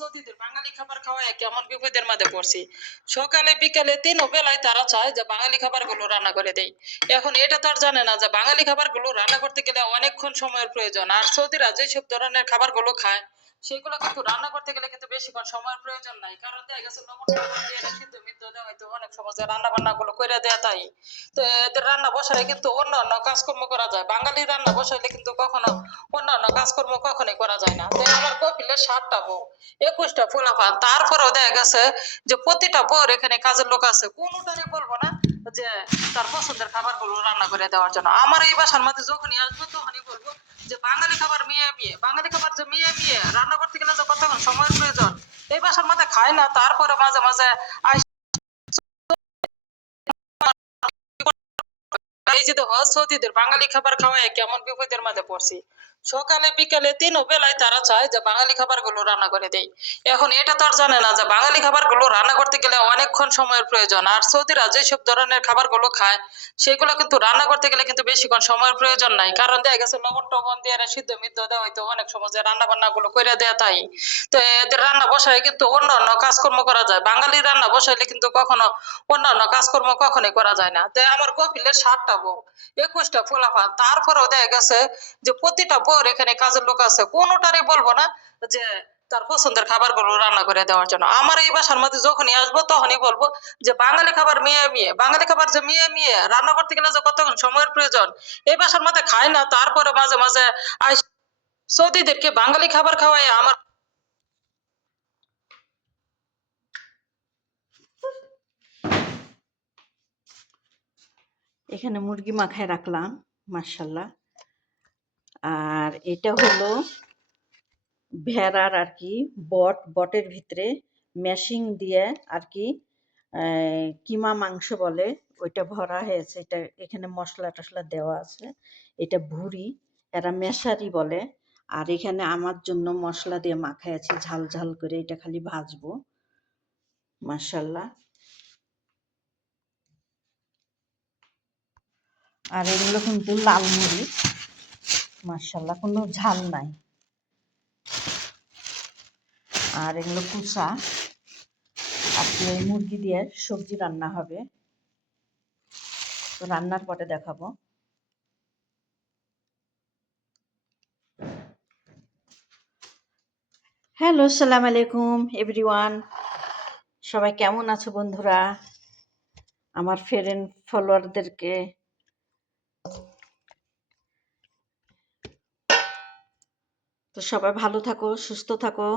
সৌদিদের বাঙালি খাবার খাওয়ায় কেমন বিপদের মধ্যে পড়ছি। সকালে বিকালে তিন বেলায় তারা চায় যে বাঙালি খাবারগুলো রান্না করে দেই। এখন এটা তো আর জানে না যে বাঙালি খাবারগুলো রান্না করতে গেলে অনেকক্ষণ সময়ের প্রয়োজন। আর সৌদিরা যেসব ধরনের খাবারগুলো খায় সেগুলো কিন্তু রান্না করতে গেলে কিন্তু বেশিক্ষণ সময়ের প্রয়োজন নাই। কারণ দেখা গেছে লবণ টবণ দিয়ে এটা সিদ্ধ মিদ্ধ দেওয়া হয়তো অনেক সময় যে রান্না বান্না গুলো করে দেয়া তাই। তো এদের রান্না বসায় কিন্তু অন্যান্য কাজকর্ম করা যায়। বাঙালি রান্না বসাইলে কিন্তু কখনো অন্যান্য কাজকর্ম কখনোই করা যায় না। তো আমার কপিলের ৭টা বউ, ২১টা পোলাপান, তারপরেও দেখা গেছে যে প্রতিটা বউর এখানে কাজের লোক আছে। কোনোটারই বলবো না যে তার পছন্দের খাবারগুলো রান্না করে দেওয়ার জন্য। আমার এই বাসার মধ্যে যখনই আসবো তখনই বলবো যে বাঙালি খাবার বাঙালি খাবার যে রান্না করতে গেলে যে কতক্ষণ সময়ের প্রয়োজন। এই বাসার মধ্যে খায় না, তারপরে মাঝে মাঝে এই যে দেখো সৌদিদের বাঙালি খাবার খাওয়ায় কেমন বিপদের মধ্যে পড়ছি। সকালে বিকালে তিন বেলায় তারা চায় যে বাঙালি খাবারগুলো রান্না করে দেই। এখন এটা তো আর জানে না যে বাঙালি খাবারগুলো রান্না করতে গেলে অনেকক্ষণ সময়ের প্রয়োজন। আর সৌদিরা যেসব ধরনের খাবারগুলো খায় সেগুলো কিন্তু রান্না করতে গেলে কিন্তু বেশিক্ষণ সময়ের প্রয়োজন নাই। কারণ দেখা গেছে লবণ টবণ দিয়ে এরা সিদ্ধ মিদ্ধ দেওয়া হয়তো অনেক সময় যে রান্না বান্না গুলো করে দেয়া তাই। তো এদের রান্না বসায় কিন্তু অন্যান্য কাজকর্ম করা যায়। বাঙালি রান্না বসাইলে কিন্তু কখনো অন্যান্য কাজকর্ম কখনোই করা যায় না। তো আমার কপিলের ৭টা বউ, ২১টা পোলাপান, তারপরেও দেখা গেছে যে প্রতিটা বউর এখানে কাজের লোক আছে। কোনোটারই বলবো না যে তার পছন্দের খাবারগুলো রান্না করে দেওয়ার জন্য। আমার এই বাসার মধ্যে যখনই আসবো তখনই বলবো যে বাঙালি খাবার বাঙালি খাবার যে রান্না করতে গেলে যে কতক্ষণ সময়ের প্রয়োজন। এই বাসার মধ্যে খায় না, তারপরে মাঝে মাঝে সৌদিদেরকে বাঙালি খাবার খাওয়ায় আমার এখানে মুরগি মাখায় রাখলাম মাশাল্লাহ। আর এটা হলো ভেড়ার আর কি বটের ভিতরে মেশিং দিয়ে আর কি কিমা মাংস বলে, ওইটা ভরা হয়েছে। এটা এখানে মশলা টশলা দেওয়া আছে। এটা ভুড়ি, এরা মেশারি বলে। আর এখানে আমার জন্য মশলা দিয়ে মাখায় আছে ঝাল ঝাল করে, এটা খালি ভাজবো মাশাল্লাহ। আর এগুলো কিন্তু লাল মরিচ মাশাল্লাহ, কোনো ঝাল নাই। আর এগুলো কুচা। আজকে এই মুরগি দিয়ে সবজি রান্না হবে, তো রান্নার পরে দেখাবো। হ্যালো, আসসালামু আলাইকুম এভরিওয়ান। সবাই কেমন আছো বন্ধুরা? আমার ফ্রেন্ড ফলোয়ারদেরকে তো সবাই ভালো থাকো, সুস্থ থাকো।